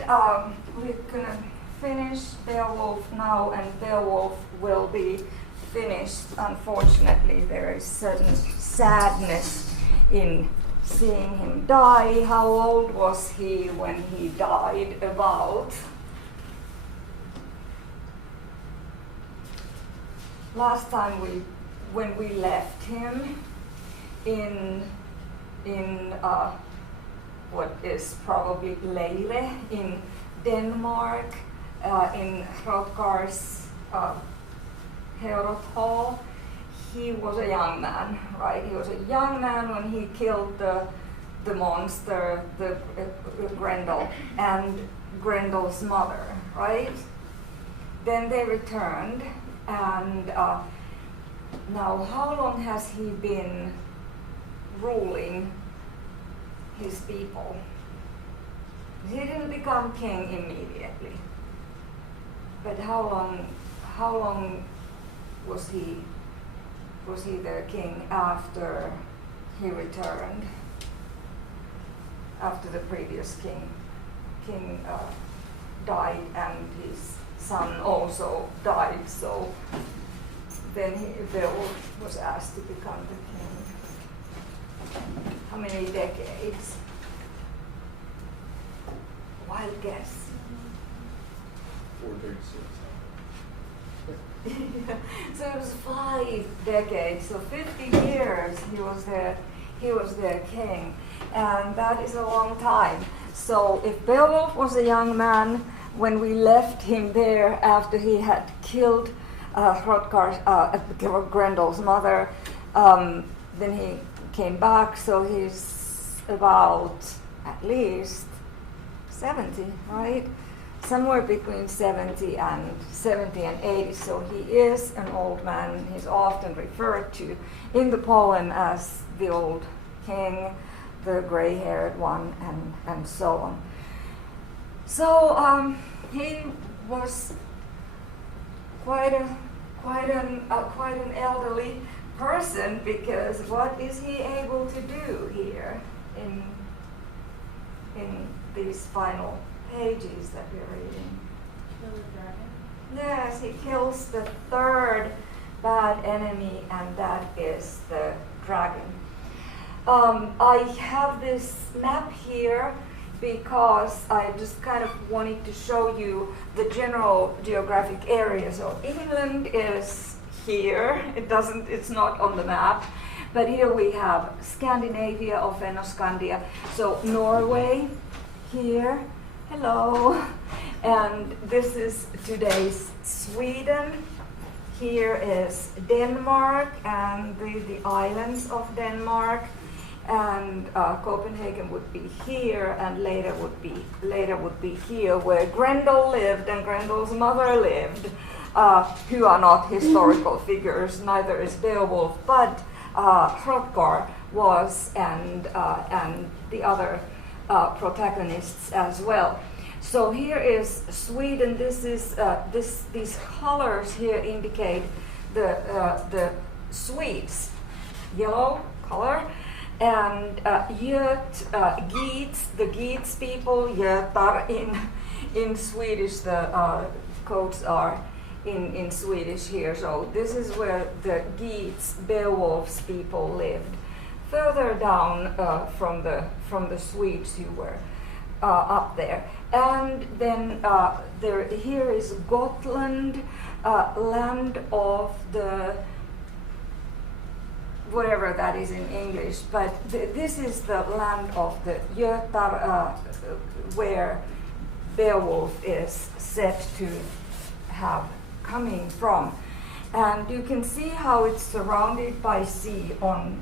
right, we're gonna finish Beowulf now, and Beowulf will be finished. Unfortunately, there is certain sadness in seeing him die. How old was he when he died? About last time when we left him in what is probably Leire in Denmark, in Hrothgar's Herod Hall. He was a young man, right? He was a young man when he killed the monster, the Grendel, and Grendel's mother, right? Then they returned, and now how long has he been ruling his people? He didn't become king immediately, but how long was he their king after he returned? After the previous king died and his son also died, so then Beowulf was asked to become the king. How many decades? Wild guess. 436. So it was 5 decades, so 50 years he was their king, and that is a long time. So if Beowulf was a young man when we left him there after he had killed Grendel's mother, then he came back, so he's about at least 70, right? Somewhere between 70 and 80, so he is an old man. He's often referred to in the poem as the old king, the gray-haired one, and so on. So he was quite an elderly person, because what is he able to do here in these final pages that we're reading? Kill the dragon? Yes, he kills the third bad enemy, and that is the dragon. I have this map here because I just kind of wanted to show you the general geographic area. So England is here. It's not on the map, but here we have Scandinavia or Fennoscandia. So Norway here. Hello. And this is today's Sweden. Here is Denmark and the islands of Denmark. And Copenhagen would be here, and later would be here, where Grendel lived and Grendel's mother lived, who are not historical figures. Neither is Beowulf, but Hrothgar was, and the other protagonists as well. So here is Sweden. This is these colors here indicate the Swedes, yellow color. And Geats, the Geats people, Götar in Swedish, the codes are in Swedish here. So this is where the Geats, Beowulf's people lived. Further down from the Swedes who were up there. And then here is Gotland, land of the, whatever that is in English, but this is the land of the Götar, where Beowulf is said to have coming from. And you can see how it's surrounded by sea on,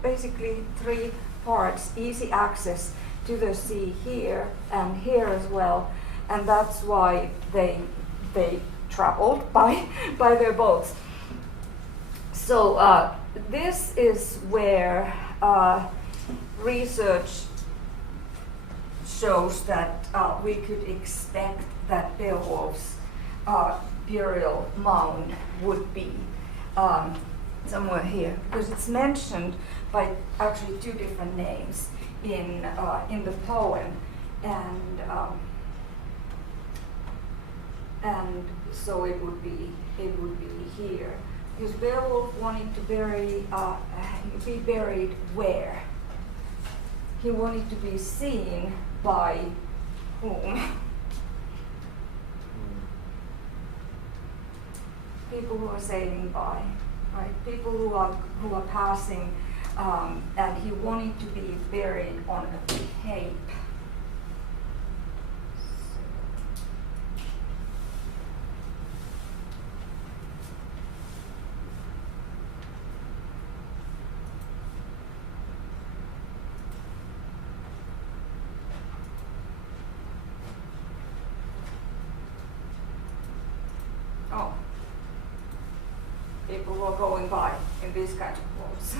basically 3 parts, easy access to the sea here and here as well, and that's why they traveled by their boats. So this is where research shows that we could expect that Beowulf's burial mound would be somewhere here, because it's mentioned by actually 2 different names in the poem, and and so it would be here. Because Beowulf wanted to be buried where? He wanted to be seen by whom? People who are sailing by, right? People who are passing, and he wanted to be buried on a cape. Oh, people who are going by in these kinds of clothes.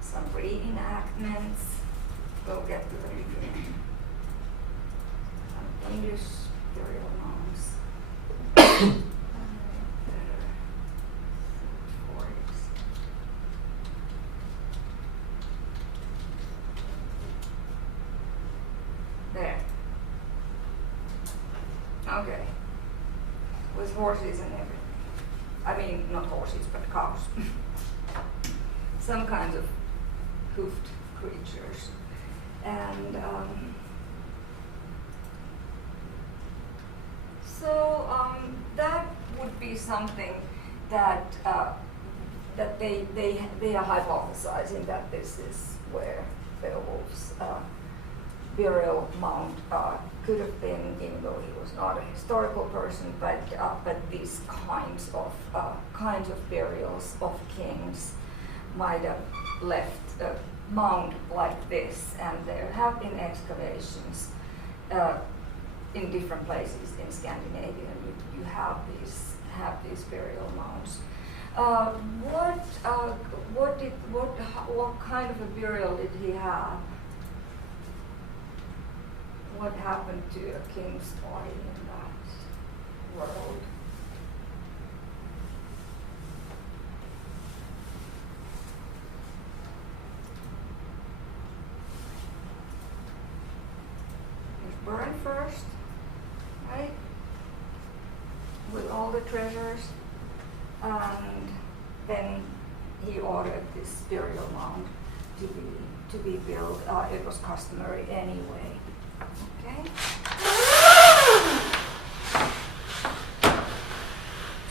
Some reenactments. We'll get to the beginning. Some English burial mounds. There. Okay. With horses and everything. I mean, not horses, but cows. Some kinds of hoofed creatures. And that would be something that they are hypothesizing that this is where Beowulf's burial mound could have been, even though he was not a historical person, but these kinds of burials of kings might have left a mound like this, and there have been excavations in different places in Scandinavia. You have these burial mounds. What kind of a burial did he have? What happened to a king's body in that world? He was burned first, right? With all the treasures, and then he ordered this burial mound to be built. It was customary anyway. Okay.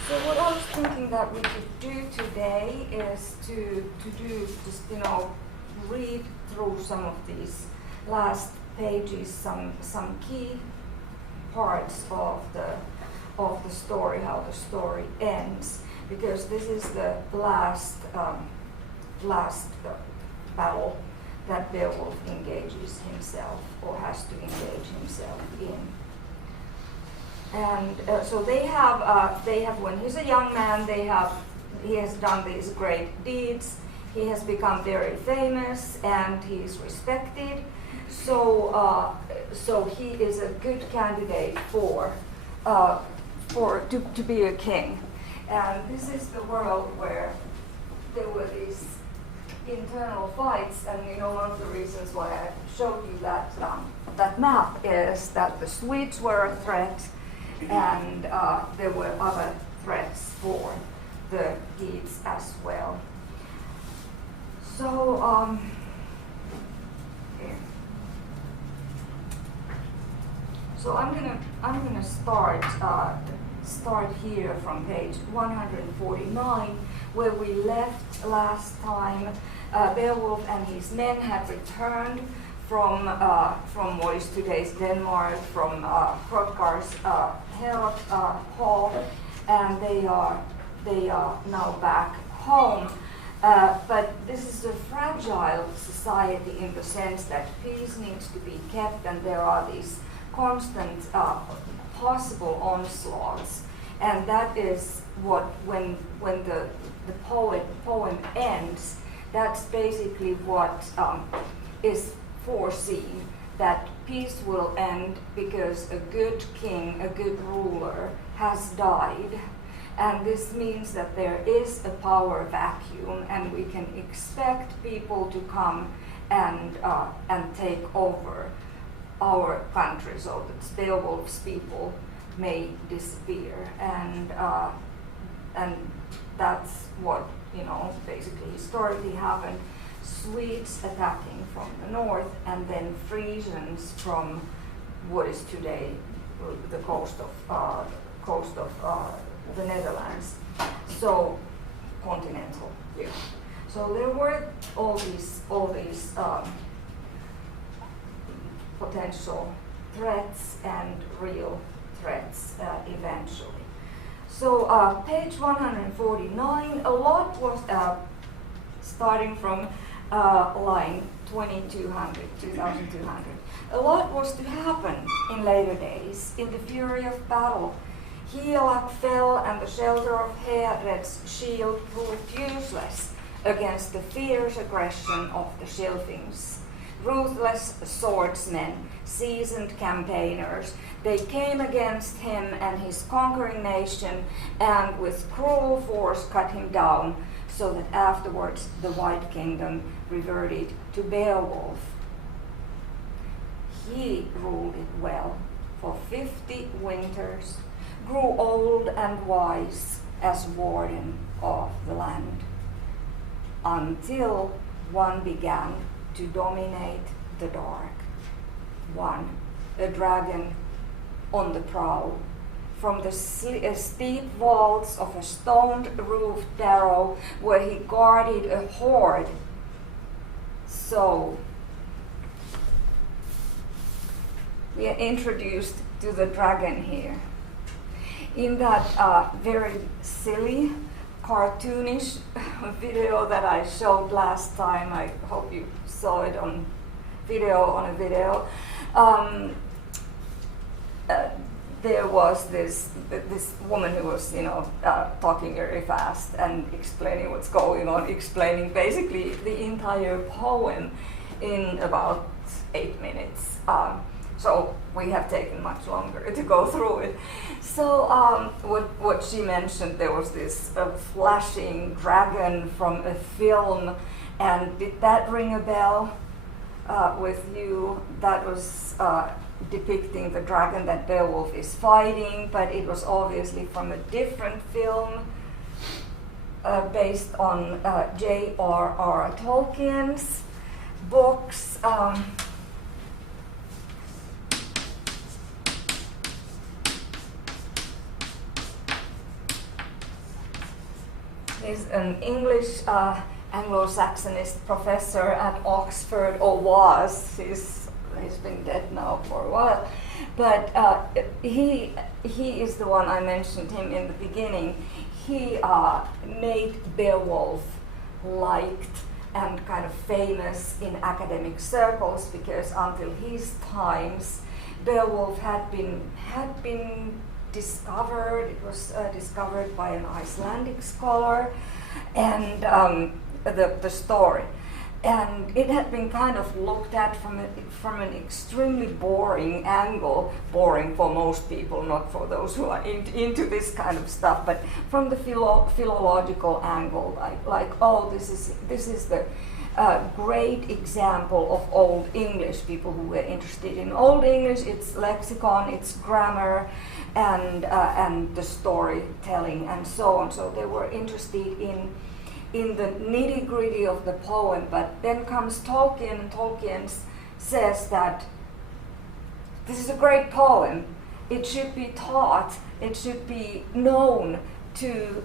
So what I was thinking that we could do today is to read through some of these last pages, some key parts of the story, how the story ends, because this is the last battle that Beowulf engages himself, or has to engage himself in. And so they have when he's a young man, he has done these great deeds. He has become very famous, and he is respected. So he is a good candidate to be a king. And this is the world where there were these internal fights, and one of the reasons why I showed you that map is that the Swedes were a threat, and there were other threats for the Geats as well. So So I'm gonna start here from page 149, where we left last time. Beowulf and his men had returned from what is today's Denmark, from Hrothgar's Herod hall, and they are now back home. But this is a fragile society in the sense that peace needs to be kept, and there are these constant possible onslaughts, and that is what when the poem ends, that's basically what is foreseen, that peace will end because a good king, a good ruler has died, And this means that there is a power vacuum, and we can expect people to come and take over our country, so that Beowulf's people may disappear, and that's what basically historically happened. Swedes attacking from the north, and then Frisians from what is today the coast of the Netherlands, so continental view. So there were all these potential threats and real threats eventually. So page 149, a lot was starting from line 2200, a lot was to happen in later days. In the fury of battle, Hielak fell, and the shelter of Hered's shield proved useless against the fierce aggression of the Scilfings. Ruthless swordsmen, seasoned campaigners, they came against him and his conquering nation, and with cruel force cut him down, so that afterwards the White Kingdom reverted to Beowulf. He ruled it well for 50 winters, grew old and wise as warden of the land, until one began to dominate the dark. One, a dragon on the prowl, from the steep vaults of a stone-roofed barrow where he guarded a hoard. So, we are introduced to the dragon here. In that very silly, cartoonish video that I showed last time, I hope you saw it on a video. There was this woman who was, talking very fast and explaining what's going on, explaining basically the entire poem in about 8 minutes. So we have taken much longer to go through it. So what she mentioned, there was this flashing dragon from a film, and did that ring a bell with you? That was depicting the dragon that Beowulf is fighting, but it was obviously from a different film based on J.R.R. Tolkien's books. He's an English Anglo-Saxonist professor at Oxford, or was. He's been dead now for a while, but he is the one, I mentioned him in the beginning. He made Beowulf liked and kind of famous in academic circles, because until his times, Beowulf had been discovered. It was discovered by an Icelandic scholar, and the story. And it had been kind of looked at from an extremely boring angle, boring for most people, not for those who are into this kind of stuff, but from the philological angle, like this is the great example of Old English. People who were interested in Old English, its lexicon, its grammar, and the storytelling, and so on. So they were interested in the nitty-gritty of the poem. But then comes Tolkien, and Tolkien says that this is a great poem. It should be taught, it should be known to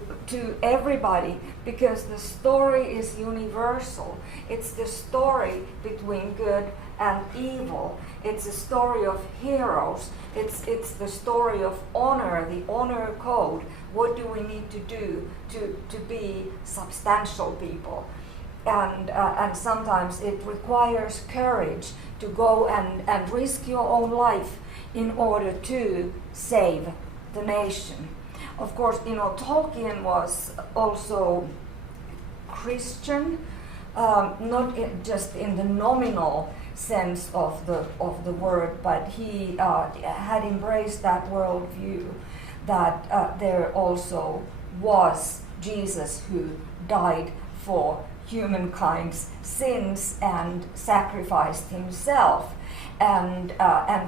everybody, because the story is universal. It's the story between good and evil. It's a story of heroes. It's the story of honor, the honor code. What do we need to do to be substantial people? And sometimes it requires courage to go and risk your own life in order to save the nation. Of course, Tolkien was also Christian, not just in the nominal sense of the word, but he had embraced that worldview that there also was Jesus who died for humankind's sins and sacrificed himself. And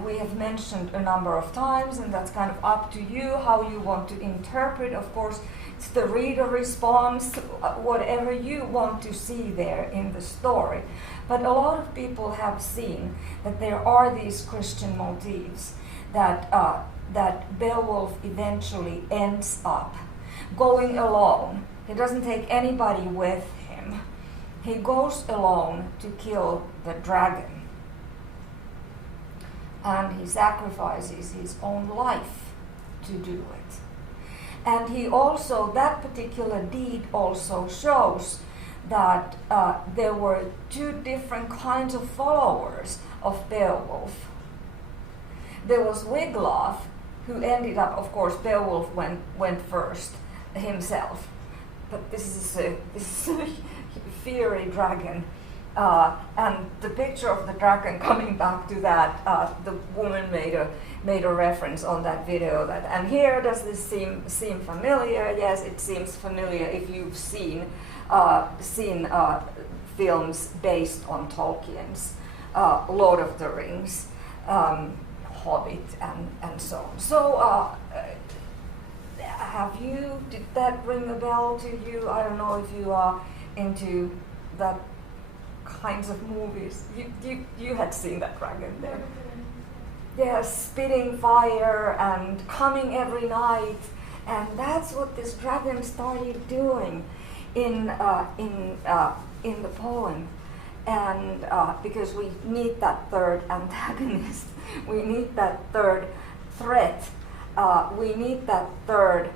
we have mentioned a number of times, and that's kind of up to you how you want to interpret. Of course, it's the reader response, whatever you want to see there in the story. But a lot of people have seen that there are these Christian motifs that Beowulf eventually ends up going alone. He doesn't take anybody with him. He goes alone to kill the dragon. And he sacrifices his own life to do it. And he also, that particular deed also shows that there were two different kinds of followers of Beowulf. There was Wiglaf, who ended up, of course, Beowulf went first himself. But this is a fiery dragon. And the picture of the dragon, coming back to that, the woman made a reference on that video. And here, does this seem familiar? Yes, it seems familiar if you've seen films based on Tolkien's Lord of the Rings, Hobbit, and so on. So, did that ring a bell to you? I don't know if you are into that kinds of movies. You had seen that dragon there. Yes, spitting fire and coming every night, and that's what this dragon started doing in the poem. And because we need that third antagonist, we need that third threat, we need that third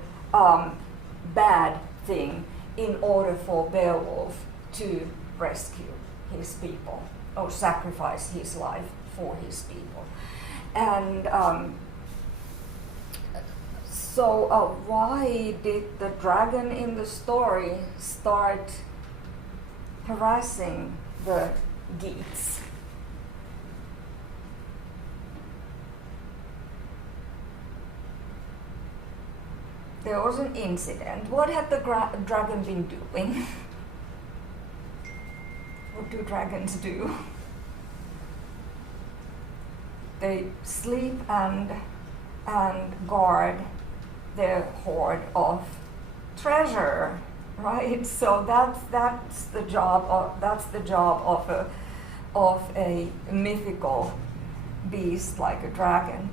bad thing in order for Beowulf to rescue his people or sacrifice his life for his people. And so why did the dragon in the story start harassing the Geats? There was an incident. What had the dragon been doing? What do dragons do? They sleep and guard their hoard of treasure, right? So that's the job of a mythical beast like a dragon.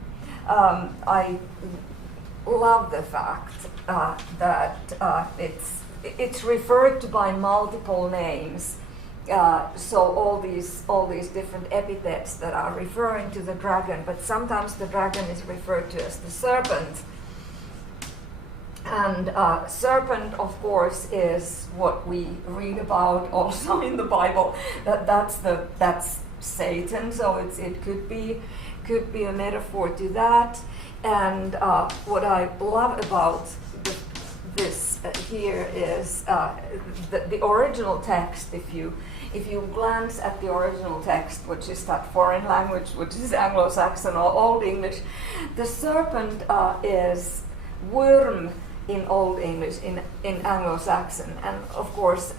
I love the fact that it's referred to by multiple names. So all these different epithets that are referring to the dragon, but sometimes the dragon is referred to as the serpent. And serpent, of course, is what we read about also in the Bible. That's Satan. So it could be a metaphor to that. And what I love about this here is the original text. If you glance at the original text, which is that foreign language, which is Anglo-Saxon or Old English, the serpent is Wyrm in Old English, in Anglo-Saxon. And of course,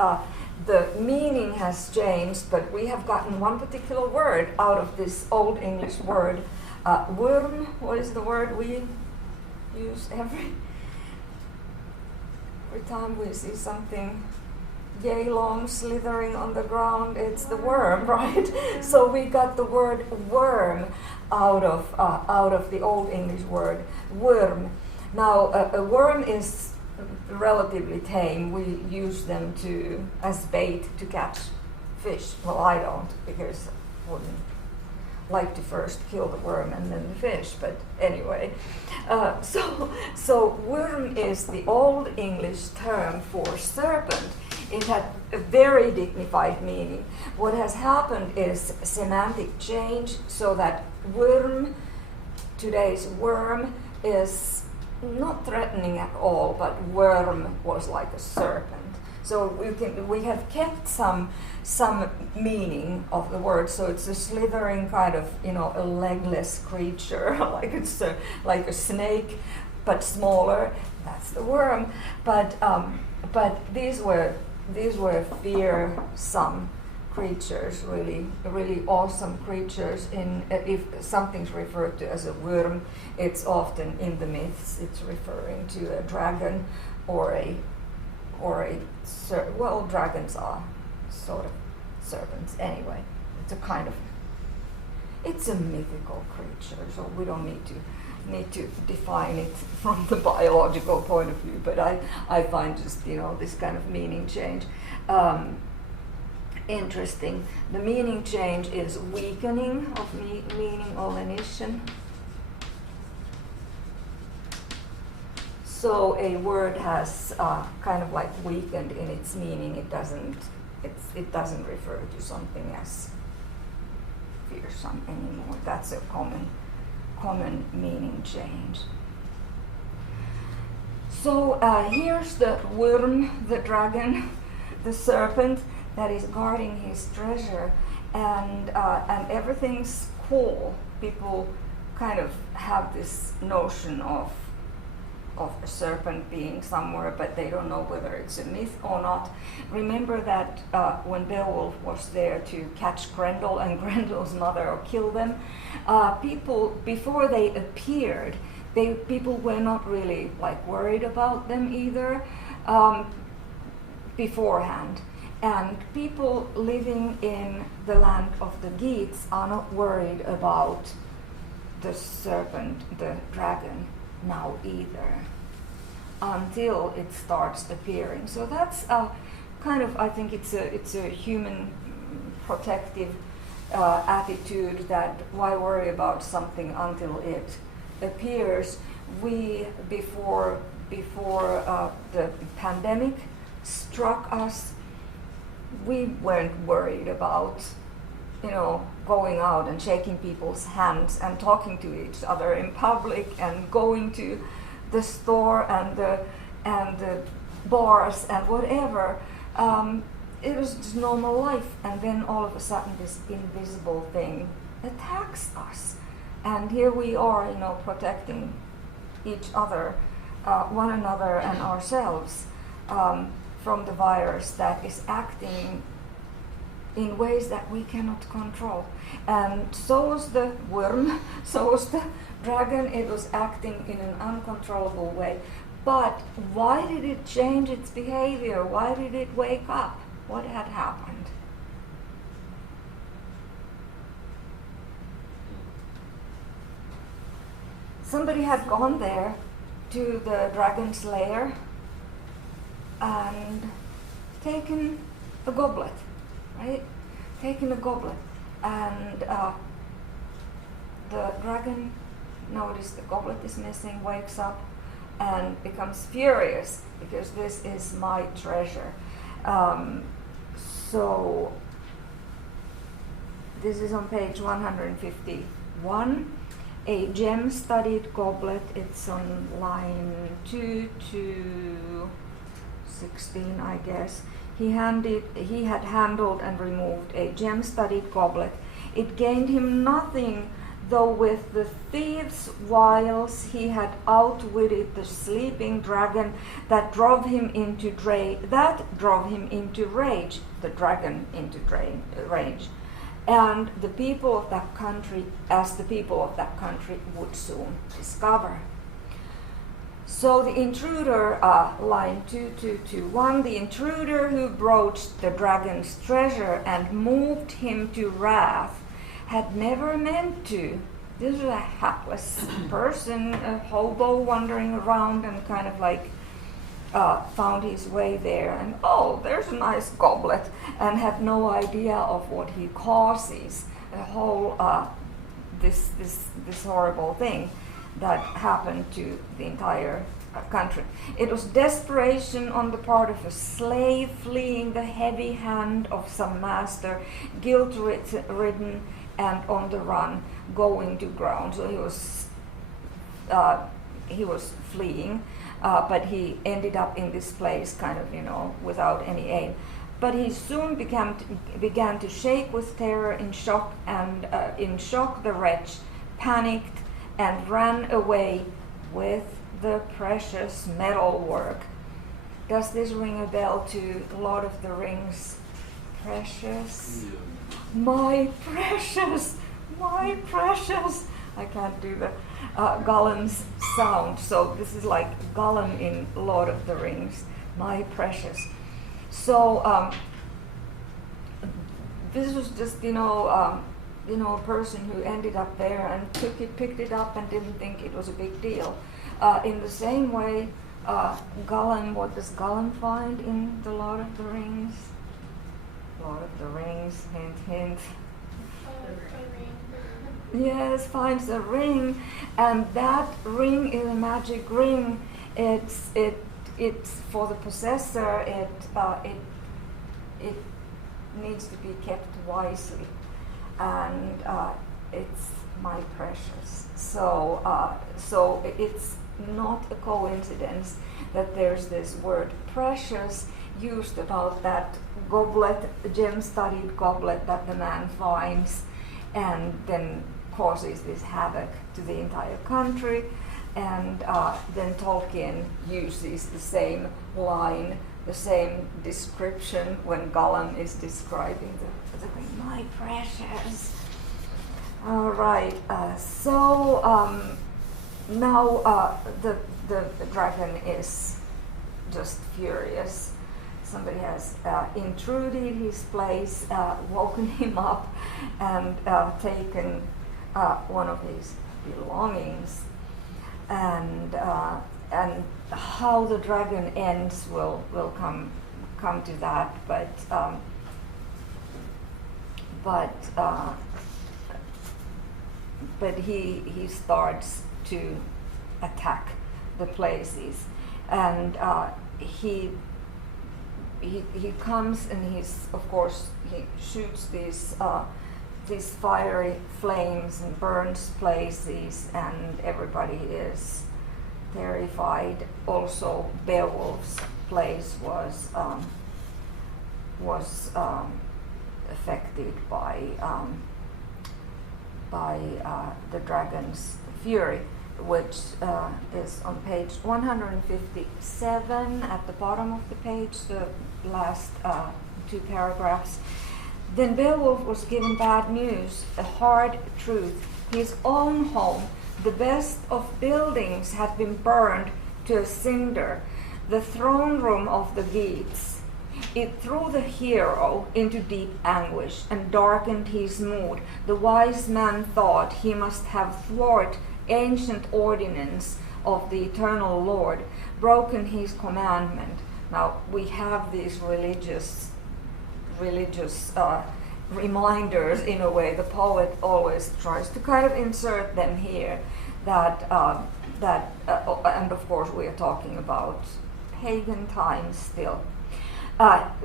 the meaning has changed, but we have gotten one particular word out of this Old English word, Wyrm. What is the word we use every time we see something yay long slithering on the ground? It's the worm, right? So we got the word worm out of the Old English word worm. Now a worm is relatively tame. We use them as bait to catch fish. Well, I don't, because I wouldn't like to first kill the worm and then the fish, but anyway. So worm is the Old English term for serpent. It had a very dignified meaning. What has happened is semantic change, so that worm, today's worm, is not threatening at all, but worm was like a serpent. So we have kept some meaning of the word. So it's a slithering kind of, a legless creature, like a snake, but smaller. that's the Wyrm. But these were fearsome creatures, really awesome creatures. If something's referred to as a Wyrm, it's often in the myths. It's referring to a dragon or a well, dragons are sort of serpents anyway. It's a mythical creature, so we don't need to define it from the biological point of view. But I find just this kind of meaning change interesting. The meaning change is weakening of meaning or lenition. So a word has kind of like weakened in its meaning. It doesn't refer to something as fearsome anymore. That's a common meaning change. So here's the Wyrm, the dragon, the serpent that is guarding his treasure, and everything's cool. People kind of have this notion of a serpent being somewhere, but they don't know whether it's a myth or not. Remember that when Beowulf was there to catch Grendel and Grendel's mother or kill them, people, before they appeared, people were not really like worried about them either beforehand. And people living in the land of the Geats are not worried about the serpent, the dragon, now either, until it starts appearing. So that's kind of, I think it's a human protective attitude, that why worry about something until it appears. Before the pandemic struck us, we weren't worried about going out and shaking people's hands and talking to each other in public and going to the store and the bars and whatever. It was just normal life, and then all of a sudden this invisible thing attacks us, and here we are, protecting each other, one another and ourselves from the virus that is acting in ways that we cannot control. And so was the Wyrm, so was the dragon. It was acting in an uncontrollable way. But why did it change its behavior? Why did it wake up? What had happened? Somebody had gone there to the dragon's lair and taken a goblet, right? Taken a goblet, and the dragon noticed the goblet is missing, wakes up, and becomes furious because this is my treasure. So this is on page 151. A gem-studded goblet. It's on line 2 to 16, I guess. He had handled and removed a gem-studded goblet. It gained him nothing, though with the thieves' wiles he had outwitted the sleeping dragon that drove him into rage, the dragon into rage. And the people of that country, as the people of that country would soon discover. So the intruder, line 2221, the intruder who broached the dragon's treasure and moved him to wrath had never meant to. This is a hapless person, a hobo wandering around, and kind of like found his way there, and there's a nice goblet, and had no idea of what he causes. The whole this horrible thing that happened to the entire country. It was desperation on the part of a slave fleeing the heavy hand of some master, guilt-ridden and on the run, going to ground. So he was fleeing, but he ended up in this place kind of, without any aim. But he soon began to shake with terror, in shock, the wretch panicked and ran away with the precious metalwork. Does this ring a bell to Lord of the Rings? Precious, my precious, my precious. I can't do the Gollum's sound, so this is like Gollum in Lord of the Rings, my precious. So this was just a person who ended up there and picked it up and didn't think it was a big deal. In the same way, Gollum, what does Gollum find in the Lord of the Rings? Lord of the Rings, hint, hint. Yes, finds a ring, and that ring is a magic ring. It's for the possessor. It needs to be kept wisely, and it's my precious. So it's not a coincidence that there's this word precious used about that goblet, gem-studded goblet that the man finds and then causes this havoc to the entire country. And then Tolkien uses the same line, the same description when Gollum is describing the ring, my precious. All right, now the dragon is just furious. Somebody has intruded his place, woken him up, and taken one of his belongings. And how the dragon ends will come to that, but he starts to attack the places, and he comes and he shoots these fiery flames and burns places, and everybody is terrified. Also, Beowulf's place was affected by the dragon's fury, which is on page 157 at the bottom of the page, the last two paragraphs. Then Beowulf was given bad news, a hard truth. His own home, the best of buildings, had been burned to a cinder, the throne room of the Geats. It threw the hero into deep anguish and darkened his mood. The wise man thought he must have thwarted ancient ordinance of the eternal Lord, broken his commandment. Now we have these religious reminders in a way. The poet always tries to kind of insert them here. And of course we are talking about pagan times still.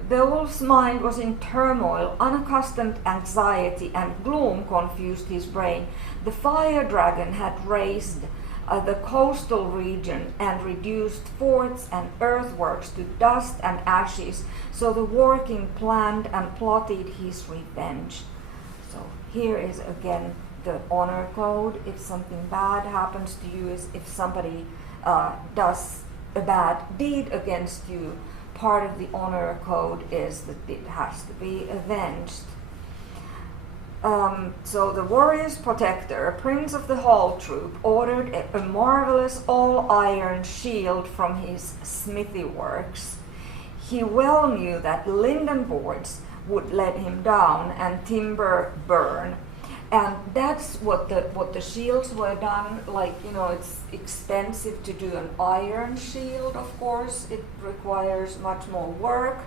Beowulf's mind was in turmoil. Unaccustomed anxiety and gloom confused his brain. The fire dragon had razed the coastal region and reduced forts and earthworks to dust and ashes. So the war king planned and plotted his revenge. So here is again the honor code. If something bad happens to you, if somebody does a bad deed against you, part of the honor code is that it has to be avenged. So the warrior's protector, a prince of the Hall troop, ordered a marvelous all-iron shield from his smithy works. He well knew that linden boards would let him down and timber burn. And that's what the shields were done. Like, it's expensive to do an iron shield, of course. It requires much more work.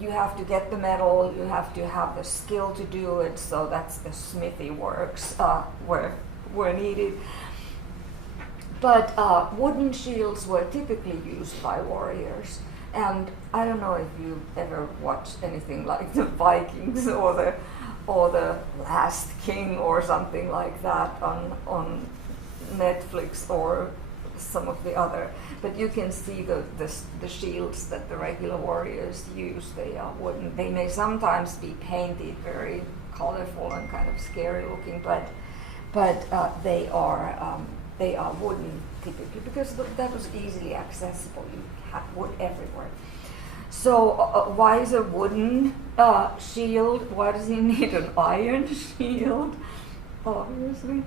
You have to get the metal, you have to have the skill to do it, so that's the smithy works were needed. But wooden shields were typically used by warriors. And I don't know if you ever watched anything like the Vikings or the Last King or something like that on Netflix or some of the other, but you can see the shields that the regular warriors use. They are wooden. They may sometimes be painted very colorful and kind of scary looking, but they are they are wooden typically, because that was easily accessible. You had wood everywhere. So why is a wooden shield? Why does he need an iron shield? Obviously.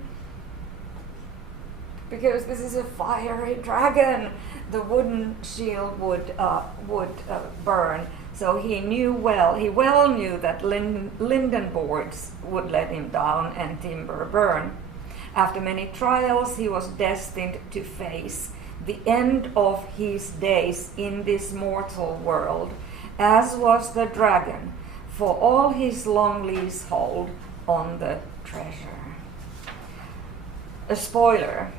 Because this is a fiery dragon. The wooden shield would burn. So he well knew that linden boards would let him down and timber burn. After many trials, he was destined to face the end of his days in this mortal world, as was the dragon, for all his long leasehold on the treasure. A spoiler,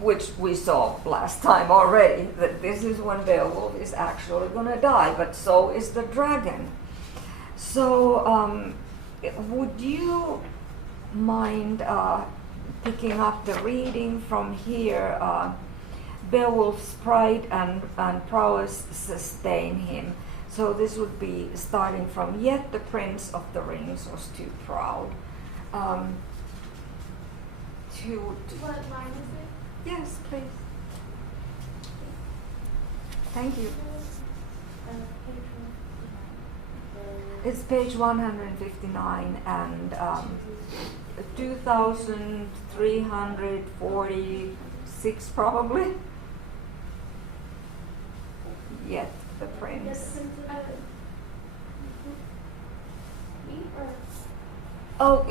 which we saw last time already, that this is when Beowulf is actually going to die, but so is the dragon. So would you mind picking up the reading from here? Beowulf's pride and prowess sustain him. So this would be starting from, yet the Prince of the Rings was too proud. What line is it? Yes, please. Thank you. It's page 159 and 2346 probably. Yet the prince. Oh,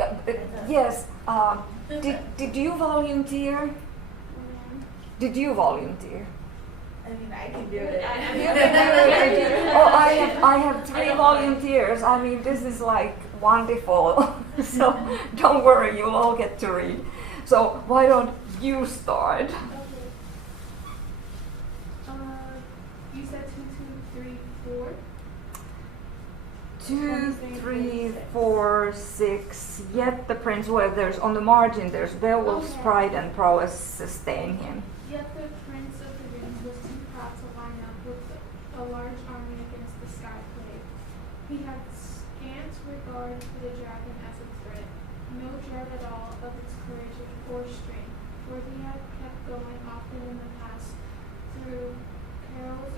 yes. Did you volunteer? Did you volunteer? I mean, I can do it. Oh, I have 3 volunteers. I mean, this is like wonderful. So don't worry, you'll all get to read. So why don't you start? Okay. You said 2, 2, 3, 4. 2, 3, 4, 6. Yet the prince. Well, there's on the margin. There's Beowulf's pride and prowess sustain him. Yet the Prince of the Rings was too proud to line up with a large army against the sky plague. He had scant regard for the dragon as a threat, no dread at all of its courage or strength, for he had kept going often in the past through perils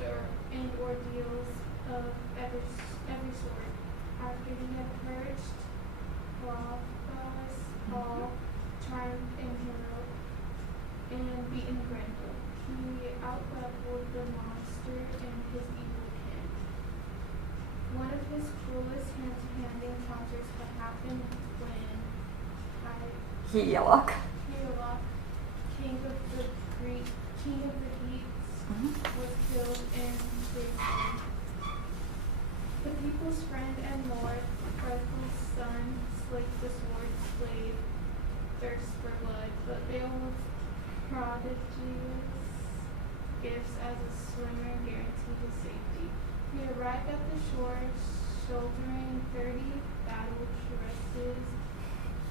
and ordeals of every sort. After he had purged Glaucus, all triumphed in hero, and beaten Grendel. He out-leveled the monster and his evil kin. One of his cruelest hand-to-hand encounters had happened when Hygelac, king of the Geats, was killed in Grendel. The people's friend and lord, Grendels' son, slaked the sword's blade, thirst for blood, but Beowulf prodigious gifts as a swimmer guaranteed his safety. He arrived at the shore shouldering 30 battle tresses,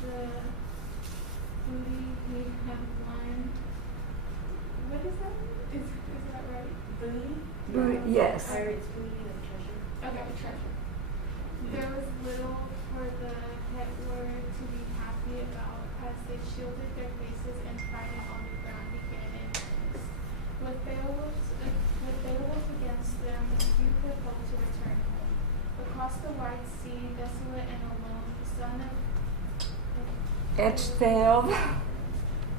the booty he had won. What is that? Is that right? Booty? Yes. Pirates' booty and treasure. Okay, treasure. There was little for the headlord to be happy about, as they shielded their faces and fighting on the ground began in earnest. With Beowulf against them, few could hope to return home. Across the wide sea, desolate and alone, the son of Edgetail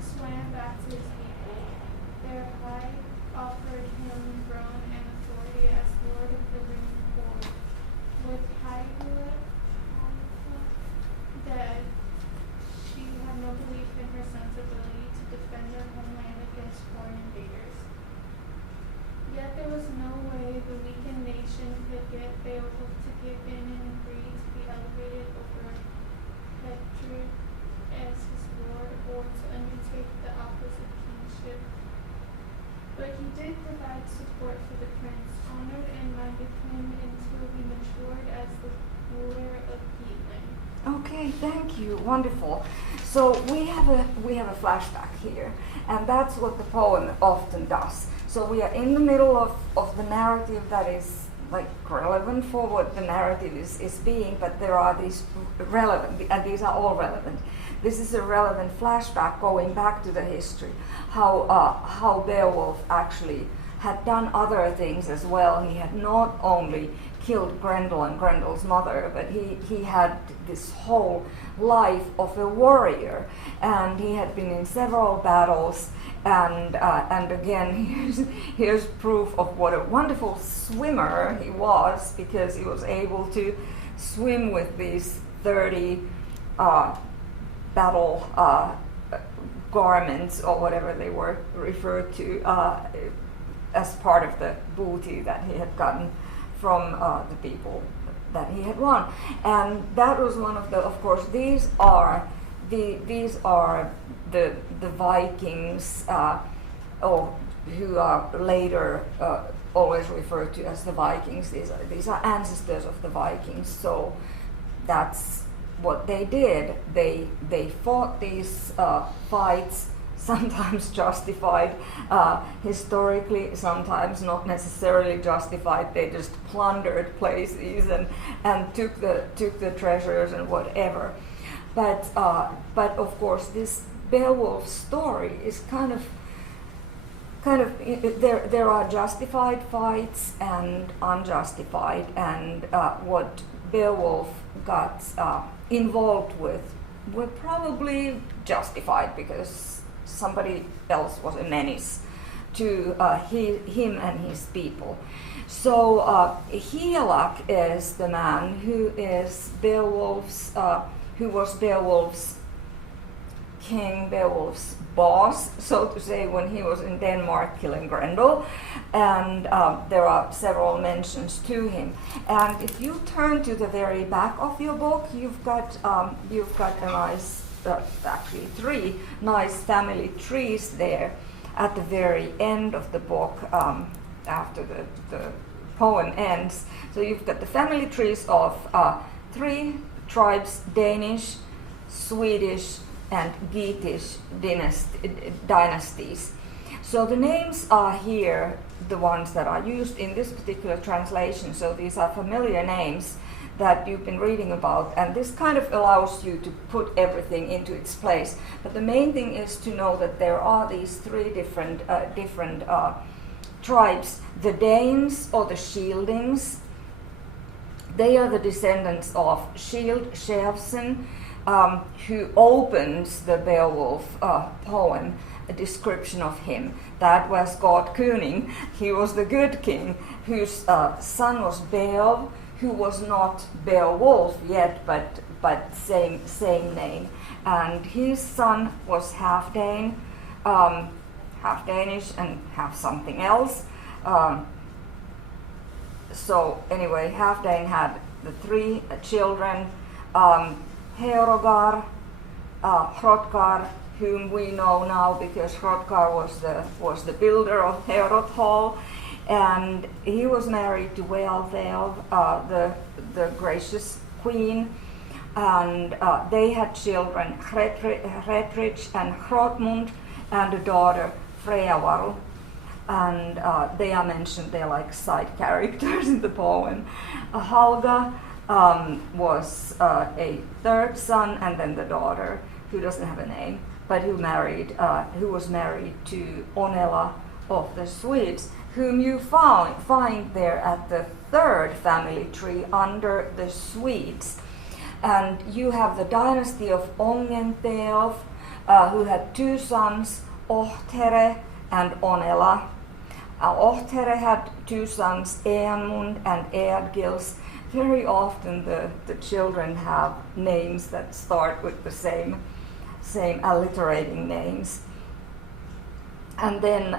swam back to his people. Their high offered him throne and authority as lord of the ring horde. With Hygelac dead, she had no belief in her son's ability to defend her homeland against foreign invaders. Yet there was no way the weakened nation could get Beowulf to give in and agree to be elevated over Hector as his lord, or to undertake the office of kingship. But he did provide support for the prince, honored and minded him until he matured as the ruler of Heatland. Okay, thank you. Wonderful. So we have a flashback here, and that's what the poem often does. So we are in the middle of the narrative that is like relevant for what the narrative is being, but there are these relevant, and these are all relevant. This is a relevant flashback going back to the history, how Beowulf actually had done other things as well. He had not only killed Grendel and Grendel's mother, but he had this whole life of a warrior, and he had been in several battles. And again, here's proof of what a wonderful swimmer he was, because he was able to swim with these 30 battle garments, or whatever they were referred to, as part of the booty that he had gotten from the people that he had won. And that was one of the, of course, these are the Vikings, who are later always referred to as the Vikings. These are ancestors of the Vikings. So that's what they did. They fought these fights, sometimes justified historically, sometimes not necessarily justified. They just plundered places and took the treasures and whatever. But of course, this Beowulf story is kind of there are justified fights and unjustified, and what Beowulf got involved with were probably justified, because somebody else was a menace to him and his people. So Higelac is the man who is who was Beowulf's king, Beowulf's boss, so to say, when he was in Denmark killing Grendel, and there are several mentions to him. And if you turn to the very back of your book, you've got a nice, actually 3 nice family trees there at the very end of the book, after the poem ends. So you've got the family trees of 3 tribes: Danish, Swedish, and Geatish dynasties. So the names are here, the ones that are used in this particular translation. So these are familiar names that you've been reading about, and this kind of allows you to put everything into its place. But the main thing is to know that there are these 3 different tribes. The Danes, or the Shieldings, they are the descendants of Shield Skjevsen, who opens the Beowulf poem, a description of him. That was God Kuning. He was the good king, whose son was Beowulf, who was not Beowulf yet, but same name. And his son was half Dane, half Danish, and half something else. So anyway, Halfdane had the 3 children, Heorogar, Hrothgar, whom we know now because Hrothgar was the builder of Heorot Hall, and he was married to Beowulf, the gracious queen, and they had children, Hretrich and Hrothmund, and a daughter, Freyavarl. And they are mentioned, they're like side characters in the poem. Halga was a 3rd son, and then the daughter, who doesn't have a name, but who was married to Onela of the Swedes, whom you find there at the 3rd family tree under the Swedes. And you have the dynasty of Ongentheof, who had 2 sons, Ohtere and Onela. Ohtere had 2 sons, Eanmund and Eadgils. Very often the children have names that start with the same alliterating names. And then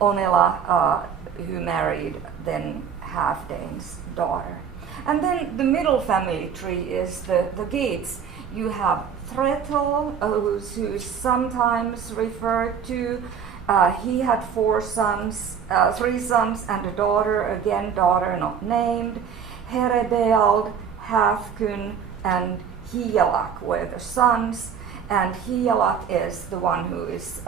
Onela, who married then Halfdane's daughter. And then the middle family tree is the Geats. You have Thretol, who's sometimes referred to. He had 3 sons and a daughter, again daughter not named. Herebeald, Halfkun, and Higelac were the sons, and Higelac is the one who is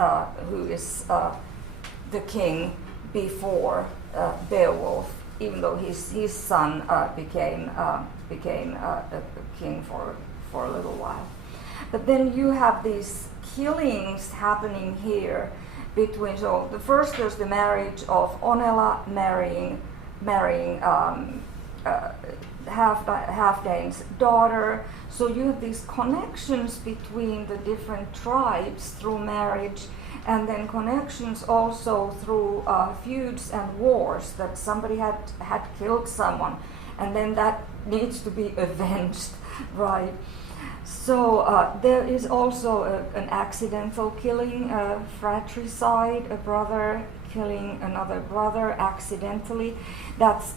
the king before Beowulf even though his son became a king for a little while. But then you have these killings happening here between. So the first there's the marriage of Onela marrying Halfdane's daughter. So you have these connections between the different tribes through marriage, and then connections also through feuds and wars, that somebody had killed someone, and then that needs to be avenged, right? So there is also an accidental killing, fratricide, a brother killing another brother accidentally. That's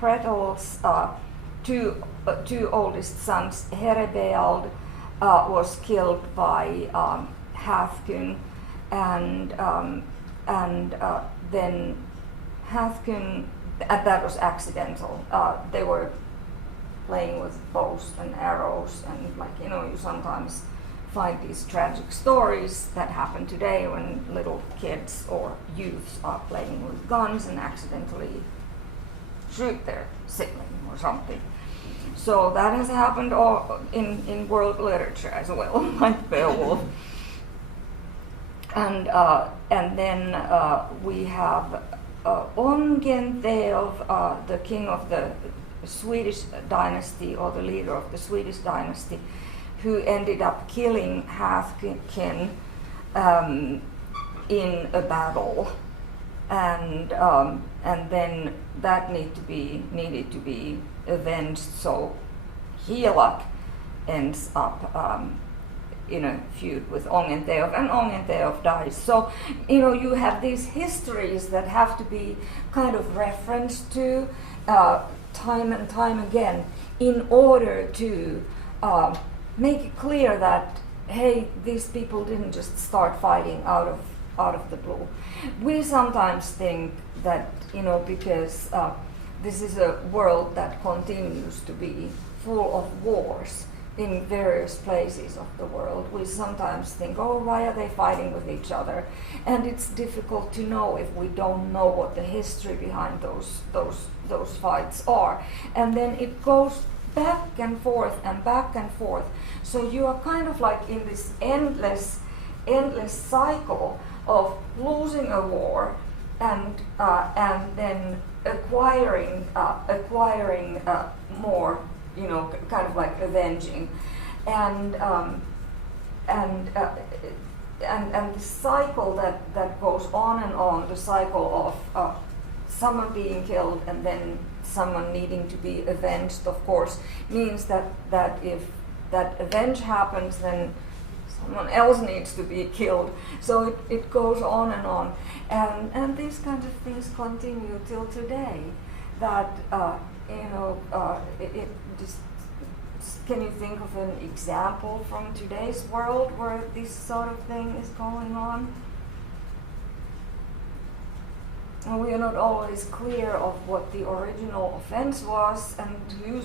Thretel's two oldest sons. Herebeald was killed by Hathkyn, and then Hathkyn, that was accidental. They were playing with bows and arrows, and you sometimes find these tragic stories that happen today when little kids or youths are playing with guns and accidentally shoot their sibling or something. So that has happened all in world literature as well, like Beowulf. And then we have Ongentheow, the king of the Swedish dynasty, or the leader of the Swedish dynasty, who ended up killing Hathkyn in a battle, and then that needed to be avenged. So Hela ends up in a feud with Ongentheow, and Ongentheow dies. So you have these histories that have to be kind of referenced to time and time again in order to make it clear that, hey, these people didn't just start fighting out of the blue. We sometimes think that because this is a world that continues to be full of wars in various places of the world, we sometimes think, oh, why are they fighting with each other? And it's difficult to know if we don't know what the history behind those fights are. And then it goes back and forth and back and forth. So you are kind of like in this endless cycle of losing a war and then acquiring more, kind of like avenging, and the cycle that goes on and on, the cycle of someone being killed and then someone needing to be avenged, of course, means that if that avenge happens, then someone else needs to be killed. So it goes on and on, and these kinds of things continue till today. That can you think of an example from today's world where this sort of thing is going on? And we are not always clear of what the original offense was and who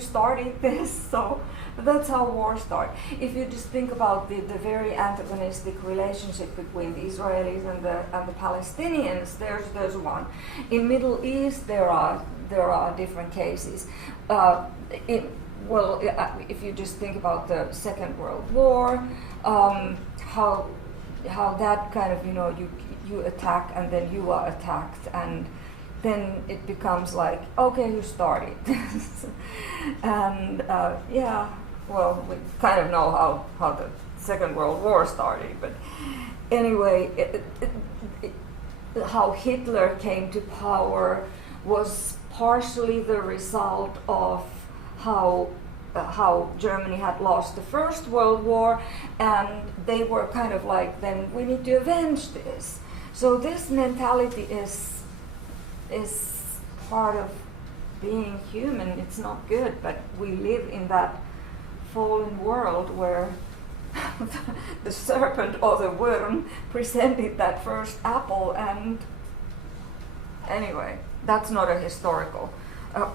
started this. So that's how wars start. If you just think about the very antagonistic relationship between the Israelis and the Palestinians, there's one. In Middle East there are different cases. If you just think about the Second World War, how that kind of you attack and then you are attacked, and then it becomes like, okay, who started this? And we kind of know how the Second World War started, but anyway, how Hitler came to power was partially the result of how Germany had lost the First World War, and they were kind of like, then we need to avenge this. So this mentality is part of being human. It's not good, but we live in that fallen world where the serpent or the worm presented that first apple, and anyway, that's not a historical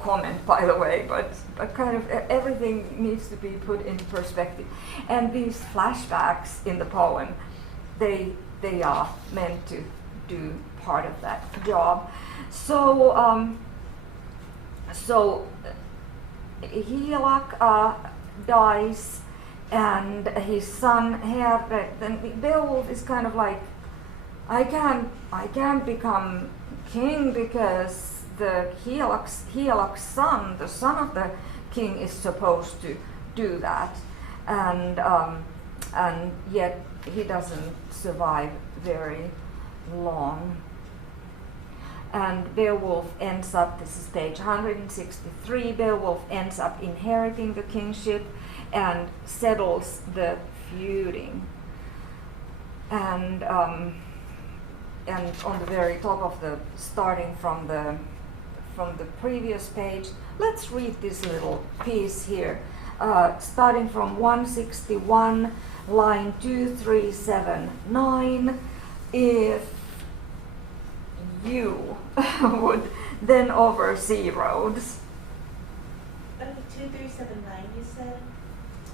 comment, by the way, but kind of everything needs to be put into perspective. And these flashbacks in the poem, they are meant to do part of that job. So Higelac dies, and his son then Beowulf is kind of like, I can't become king because the Higelac son, the son of the king, is supposed to do that, and yet he doesn't survive very long. And Beowulf ends up, this is page 163, Beowulf ends up inheriting the kingship and settles the feuding. And on the very top of the, starting from the previous page, let's read this little piece here. Starting from 161, line 2379, if you would then oversee roads. 2379, you said?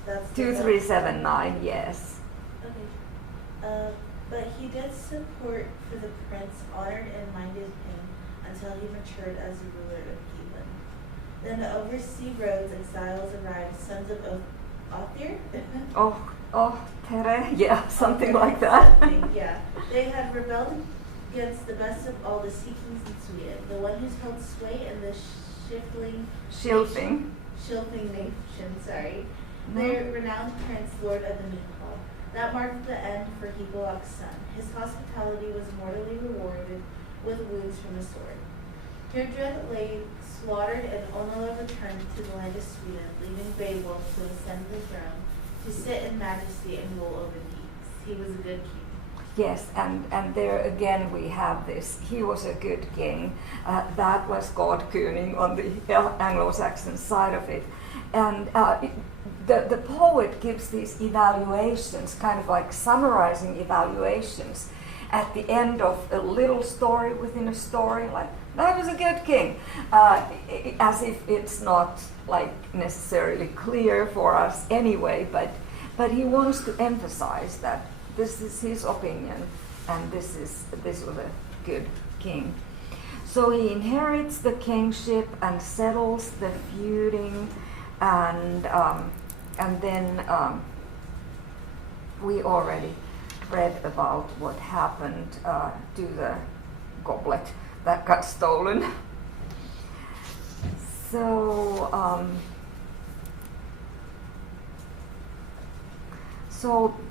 That's 2379, yes. Okay. But he did support for the prince, honored and minded him until he matured as a ruler of Heatland. Then to oversee roads, exiles arrived, sons of Othir? Tere, yeah, something like that. Yeah. They had rebelled against the best of all the sea kings in Sweden, the one who's held sway in the Shilfing nation, sorry. Their renowned prince, lord of the Meanhall. That marked the end for Higelac son. His hospitality was mortally rewarded with wounds from the sword. Gudrid lay slaughtered, and Onela returned to the land of Sweden, leaving Beowulf to ascend the throne, to sit in majesty and rule over deeds. He was a good king. Yes, and there again we have this. He was a good king. That was God König on the Anglo-Saxon side of it. And the poet gives these evaluations, kind of like summarizing evaluations at the end of a little story within a story, like, that was a good king, as if it's not like necessarily clear for us anyway, but he wants to emphasize that this is his opinion, and this was a good king. So he inherits the kingship and settles the feuding, and then we already read about what happened to the goblet that got stolen. So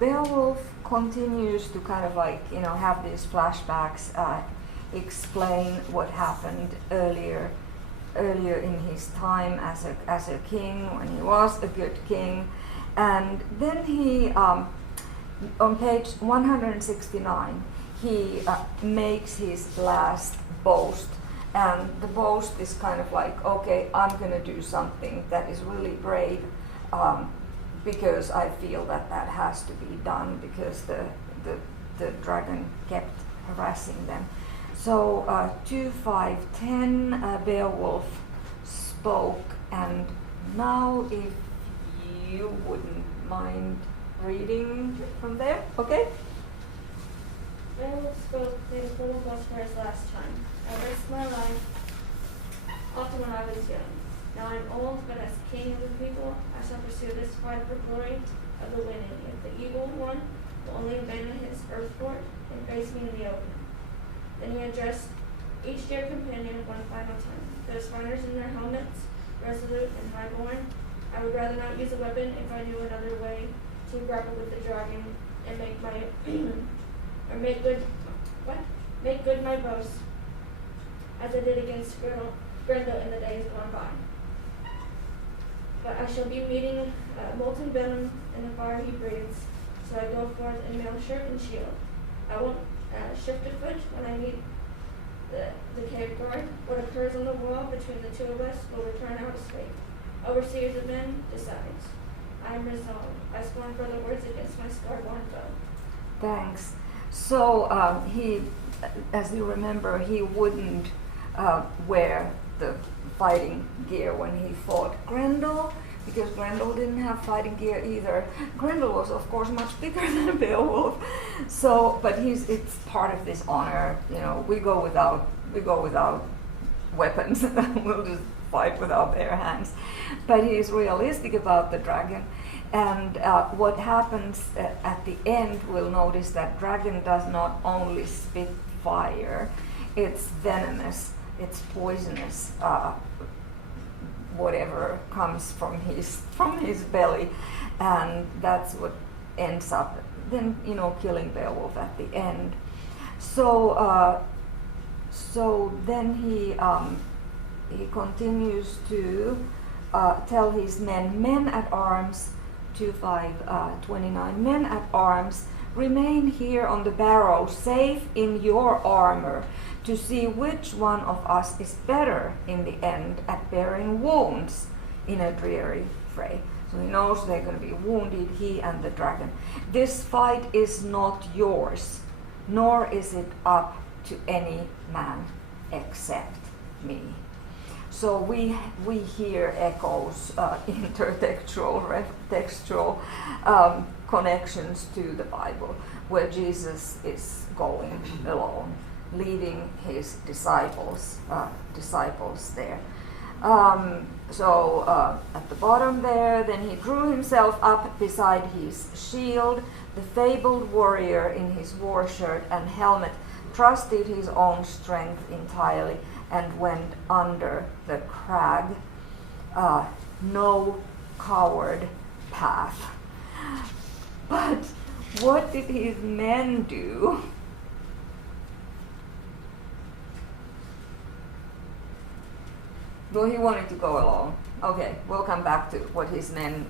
Beowulf continues to kind of like, have these flashbacks, explain what happened earlier in his time as a king, when he was a good king. And then he, on page 169, he makes his last boast. And the boast is kind of like, okay, I'm going to do something that is really brave, because I feel that has to be done, because the dragon kept harassing them. So 2:5:10, Beowulf spoke, and now if you wouldn't mind reading from there, okay? Beowulf spoke, made a full boast for his last time. I risked my life often when I was young. Now I'm old, but as king of the people, I shall pursue this fight for glory of the winning. If the evil one will only abandon his earth fort and face me in the open. Then he addressed each dear companion one final time. Those fighters in their helmets, resolute and high-born, I would rather not use a weapon if I knew another way to grapple with the dragon and make good my boast, as I did against Grendel in the days gone by. But I shall be meeting molten venom in the fire he breathes, so I go forth in mail shirt and shield. I won't shift a foot when I meet the cave guard. What occurs on the wall between the two of us will return out as fate. Overseers of men decides. I am resolved. I scorn further words against my scar-born foe. Thanks. So he, as you remember, he wouldn't wear the fighting gear when he fought Grendel, because Grendel didn't have fighting gear either. Grendel was, of course, much bigger than Beowulf. So, but it's part of this honor. You know, we go without weapons. We'll just fight with our bare hands. But he is realistic about the dragon. And what happens at the end, we'll notice that dragon does not only spit fire, it's venomous, it's poisonous, whatever comes from his belly, and that's what ends up then, you know, killing Beowulf at the end. So then he continues to tell his men at arms, 25:29, men at arms, remain here on the barrow, safe in your armor, to see which one of us is better in the end at bearing wounds in a dreary fray. So he knows they're going to be wounded, he and the dragon. This fight is not yours, nor is it up to any man except me. So we hear echoes, intertextual, textual connections to the Bible, where Jesus is going alone, leaving his disciples there. At the bottom there, then he drew himself up beside his shield. The fabled warrior in his war shirt and helmet trusted his own strength entirely and went under the crag, no coward path. But what did his men do? Well, he wanted to go alone. Okay, we'll come back to what his men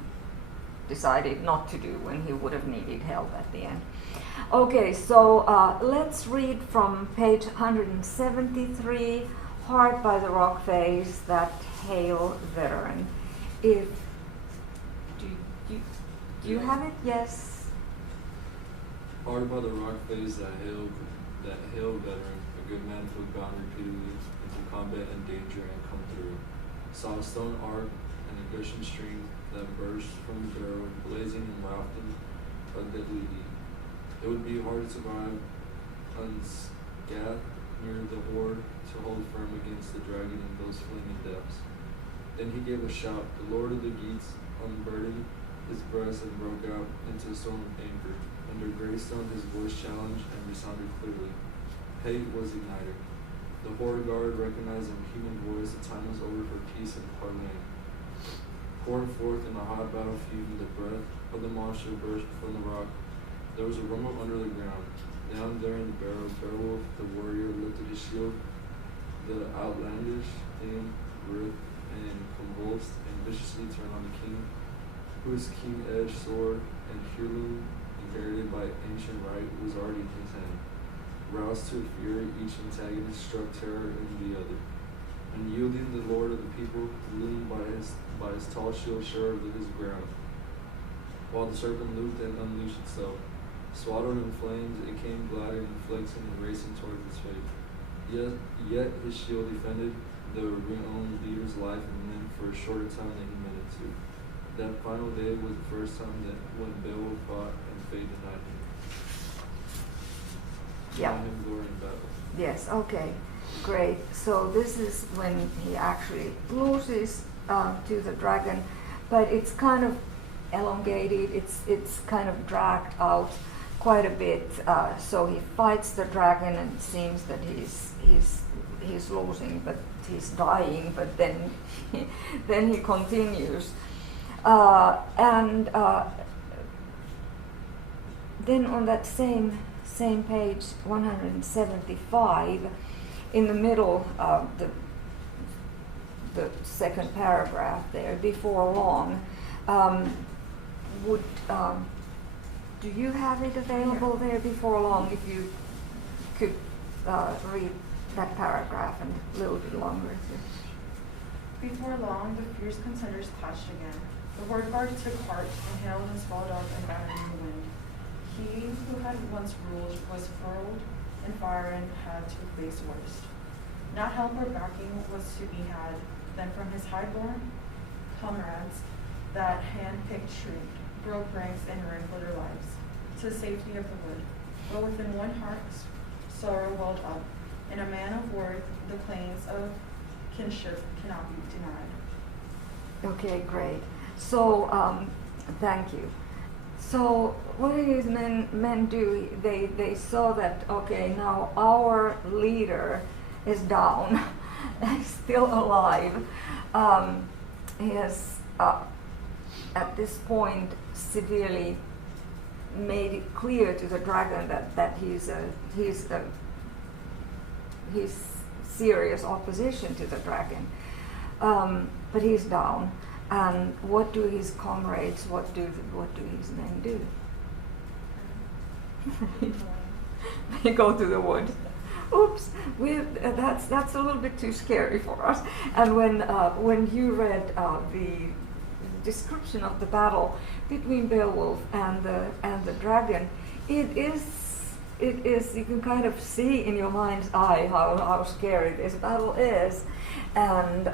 decided not to do when he would have needed help at the end. Okay, so let's read from page 173, Hard by the Rock Face, that hail veteran. Do you have it? Yes. Hard by the rock face, that hail veteran, a good man who had gone repeatedly into combat and danger and come through. Saw a stone ark and a gushing stream that burst from the barrow, blazing and wafting a deadly heat. It would be hard to survive unscathed near the horde, to hold firm against the dragon in those flaming depths. Then he gave a shout. The Lord of the Geats unburdened his breast and broke out into a storm of anger. Under Greystone his voice challenged and resounded clearly. Hate was ignited. The horde guard recognized a human voice. The time was over for peace and parleying. Poured forth in a hot battle fume, the breath of the monster burst from the rock. There was a rumble under the ground. Down there in the barrow, Beowulf, the warrior, lifted his shield. The outlandish thing writhed and convulsed and viciously turned on the king, whose keen-edged sword and heirloom, inherited by ancient right, was already in his hand. Roused to fury, each antagonist struck terror into the other. Unyielding, the lord of the people loomed by his tall shield sure of his ground, while the serpent looped and unleashed itself. Swaddled in flames, it came gliding and flexing and racing towards its fate. Yet his shield defended the renowned leader's life and limb for a shorter time than he meant it to. That final day was the first time that when Beowulf fought and fate denied him. Yeah. Him glory in battle. Yes, okay, great. So this is when he actually loses to the dragon, but it's kind of elongated, it's kind of dragged out quite a bit. So he fights the dragon and it seems that he's losing, but he's dying, but then he continues. Then on that same page 175, in the middle of the second paragraph there, before long, do you have it available there, before long, if you could read that paragraph and a little bit longer? Before long, the fierce contenders clashed again. The horde guard took heart and hailed and swallowed up and battered in the wind. He who had once ruled was furled in fire and had to face worst. Not help or backing was to be had, then from his highborn comrades, that hand-picked shrieked, broke ranks, and ran for their lives, to the safety of the wood. But within one heart sorrow welled up. In a man of worth, the claims of kinship cannot be denied. Okay, great. So, thank you. So, what did these men do? They saw that, okay, now our leader is down, he's still alive. He has, at this point, severely made it clear to the dragon that he's serious opposition to the dragon. But he's down. And what do his comrades, what do his men do? They go to the wood. Oops, that's a little bit too scary for us. And when you read the description of the battle between Beowulf and the dragon, it is you can kind of see in your mind's eye how scary this battle is, and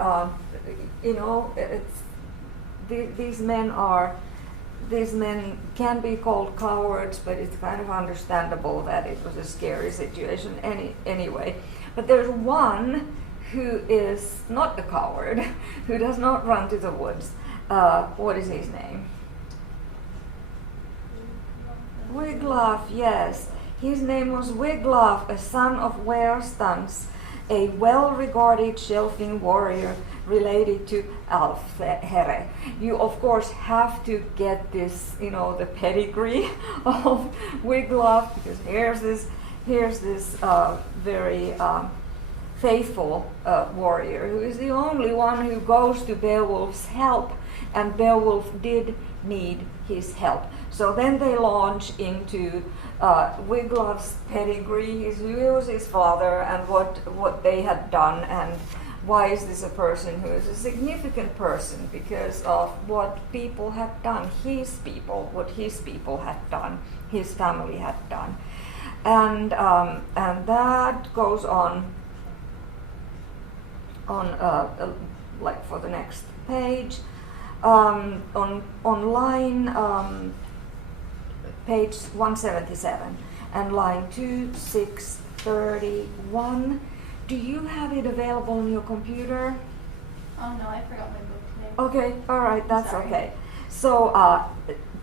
these men can be called cowards, but it's kind of understandable that it was a scary situation anyway. But there's one who is not a coward, who does not run to the woods. What is his name? Wiglaf, yes. His name was Wiglaf, a son of Wyrm, a well-regarded Shelfing warrior related to Alfhere. You of course have to get this, the pedigree of Wiglaf, because here's this very faithful warrior who is the only one who goes to Beowulf's help, and Beowulf did need his help. So then they launch into Wiglaf's pedigree, who was his father, and what they had done, and why is this a person who is a significant person because of what people had done, what his people had done, his family had done, and that goes on like for the next page, on line page 177 and line 2631. Do you have it available on your computer? Oh no, I forgot my book today. Okay, all right, that's Sorry. okay. So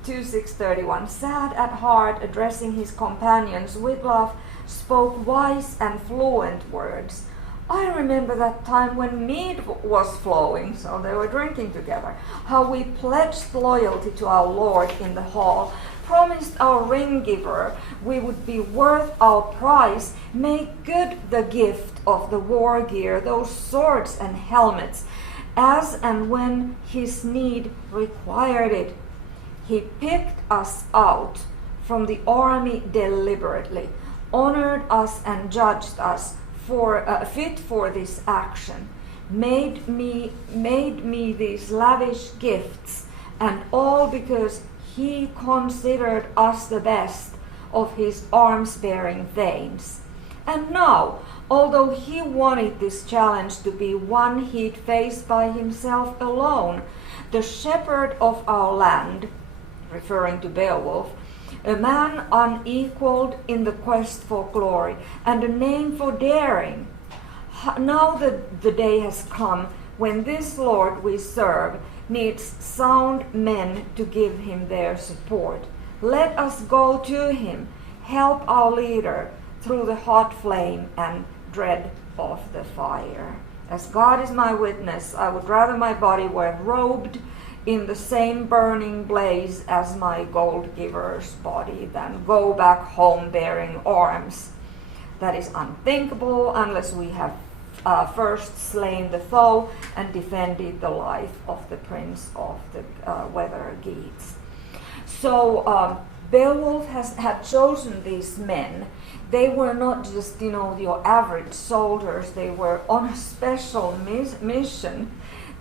2631. Sad at heart, addressing his companions, Wiglaf spoke wise and fluent words. I remember that time when mead was flowing, so they were drinking together, how we pledged loyalty to our lord in the hall, promised our ring giver we would be worth our price, make good the gift of the war gear, those swords and helmets, as and when his need required it. He picked us out from the army deliberately, honored us and judged us fit for this action, made me these lavish gifts, and all because he considered us the best of his arms-bearing thanes. And now, although he wanted this challenge to be one he'd face by himself alone, the shepherd of our land, referring to Beowulf, a man unequaled in the quest for glory, and a name for daring. Now the day has come when this Lord we serve needs sound men to give him their support. Let us go to him, help our leader through the hot flame and dread of the fire. As God is my witness, I would rather my body were robed in the same burning blaze as my gold giver's body than go back home bearing arms. That is unthinkable unless we have first slain the foe and defended the life of the prince of the Weather Geats. So Beowulf had chosen these men. They were not just your average soldiers. They were on a special mission.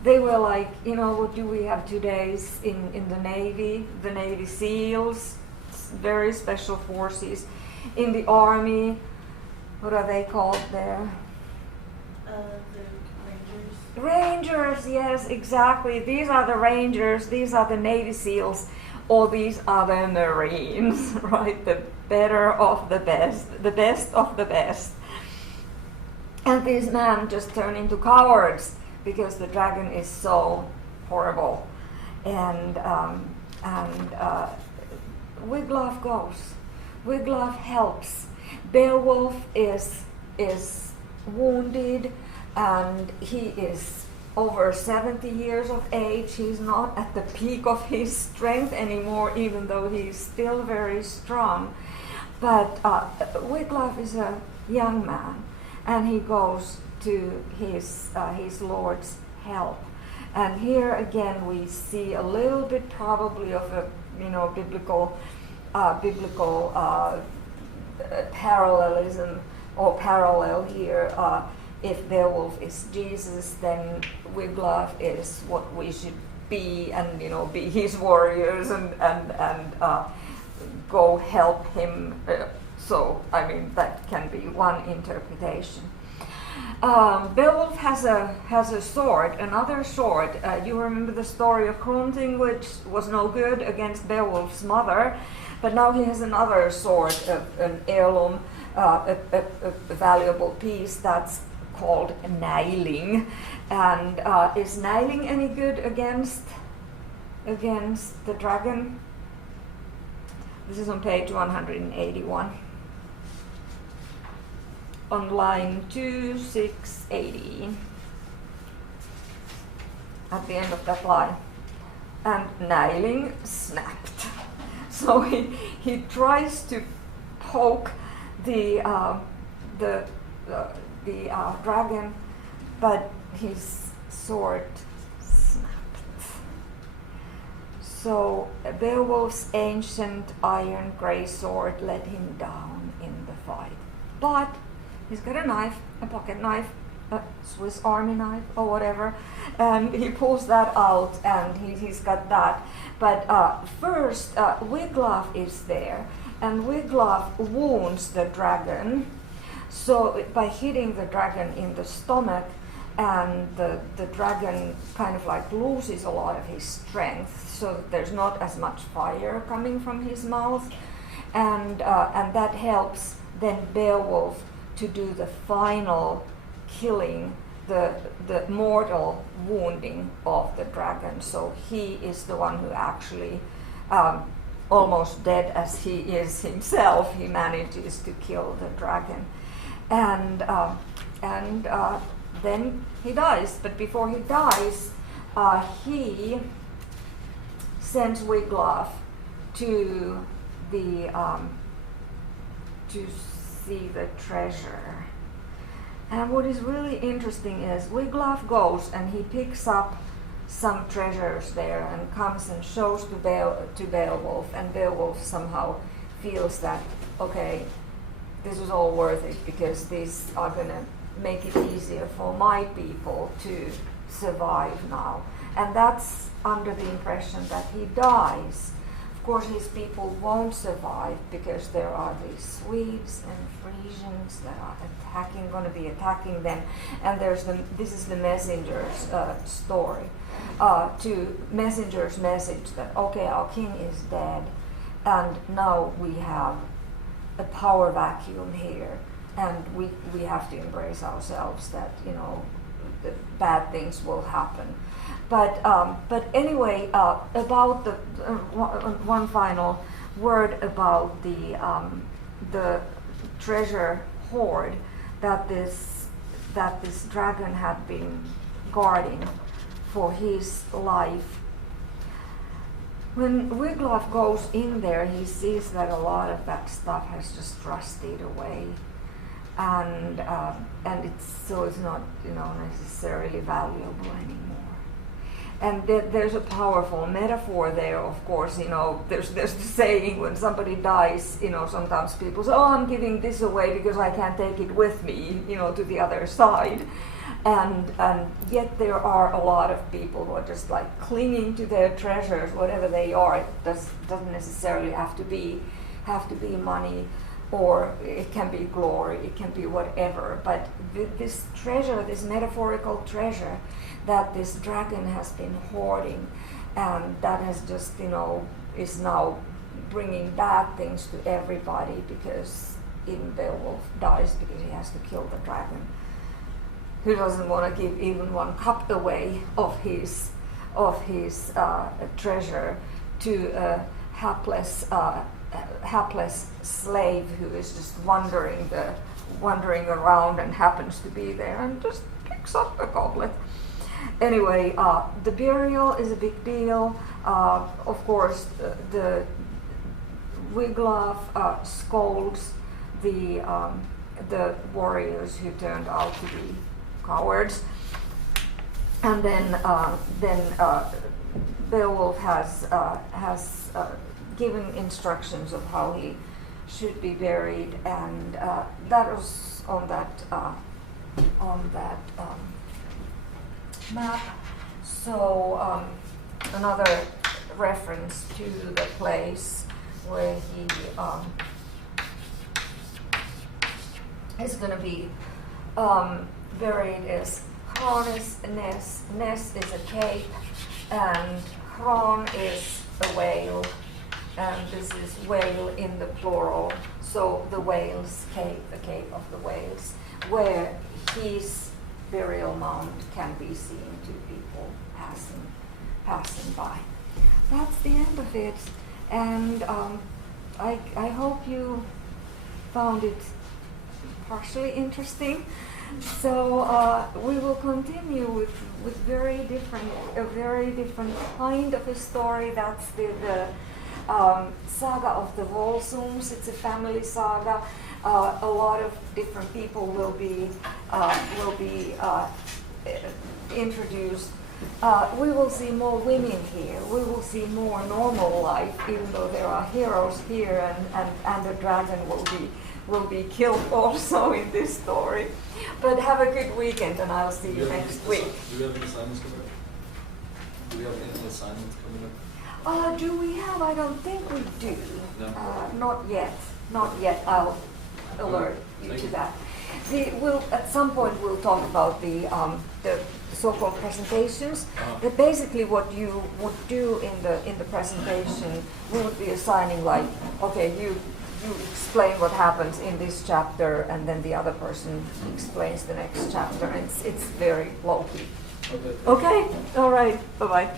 They were like, what do we have today in the Navy? The Navy SEALs, very special forces. In the Army, what are they called there? The Rangers. Rangers, yes, exactly. These are the Rangers, these are the Navy SEALs, or these are the Marines, right? The better of the best of the best. And these men just turn into cowards because the dragon is so horrible. And Wiglaf goes. Wiglaf helps. Beowulf is wounded, and he is over 70 years of age. He's not at the peak of his strength anymore, even though he's still very strong. But Wiglaf is a young man, and he goes to his lord's help. And here again we see a little bit probably of a biblical parallelism or parallel here. If Beowulf is Jesus, then Wiglaf is what we should be, and be his warriors and go help him. So I mean that can be one interpretation. Beowulf has a sword, another sword. You remember the story of Hrunting, which was no good against Beowulf's mother, but now he has another sword, an heirloom, a valuable piece that's called Nailing. And is Nailing any good against the dragon? This is on page 181. On line 2680, at the end of that line, and Nailing snapped. So he tries to poke the dragon, but his sword snapped. So Beowulf's ancient iron grey sword let him down in the fight, but he's got a knife, a pocket knife, a Swiss Army knife or whatever, and he pulls that out and he's got that. But first, Wiglaf is there, and Wiglaf wounds the dragon, so by hitting the dragon in the stomach, and the dragon kind of like loses a lot of his strength, so that there's not as much fire coming from his mouth, and that helps then Beowulf to do the final killing, the mortal wounding of the dragon. So he is the one who actually, almost dead as he is himself, he manages to kill the dragon. And then he dies. But before he dies, he sends Wiglaf to see the treasure. And what is really interesting is Wiglaf goes and he picks up some treasures there and comes and shows to Beowulf, and Beowulf somehow feels that, okay, this was all worth it because these are going to make it easier for my people to survive now. And that's under the impression that he dies. Of course, his people won't survive because there are these Swedes and Frisians that are going to be attacking them. And this is the messenger's story. To messenger's message that, okay, our king is dead, and now we have a power vacuum here, and we have to embrace ourselves that the bad things will happen. But anyway, about the one final word about the treasure hoard that this dragon had been guarding for his life. When Wiglaf goes in there, he sees that a lot of that stuff has just rusted away, and it's not necessarily valuable anymore. And there's a powerful metaphor there, of course. There's the saying, when somebody dies, sometimes people say, oh, I'm giving this away because I can't take it with me, to the other side. And yet there are a lot of people who are just like clinging to their treasures, whatever they are. It doesn't necessarily have to be money. or it can be glory, it can be whatever. But this treasure, this metaphorical treasure that this dragon has been hoarding, and that has just, is now bringing bad things to everybody, because even Beowulf dies because he has to kill the dragon. Who doesn't want to give even one cup away of his treasure to a hapless slave who is just wandering around and happens to be there and just picks up a goblet. Anyway, the burial is a big deal. Of course, the Wiglaf scolds the warriors who turned out to be cowards, and then Beowulf has given instructions of how he should be buried, and that was on that map. So another reference to the place where he is going to be buried is Hronis Ness. Ness is a cape, and Hron is a whale, and this is whale in the plural. So the whale's cape, the cape of the whales, where his burial mound can be seen to people passing by. That's the end of it, and I hope you found it partially interesting. So we will continue with a very different kind of a story. That's the saga of the Volsungs. It's a family saga. A lot of different people will be introduced. We will see more women here. We will see more normal life, even though there are heroes here, and the dragon will be killed also in this story. But have a good weekend, and I'll see you next week. Do we have any assignments coming up? Do we have any assignments coming up? Do we have? I don't think we do. No. Not yet. Not yet. I'll alert you to that. At some point we'll talk about the so-called presentations. That basically what you would do in the presentation, we would be assigning, like, okay, you explain what happens in this chapter, and then the other person explains the next chapter. And it's very low key. Okay. Okay? All right. Bye-bye.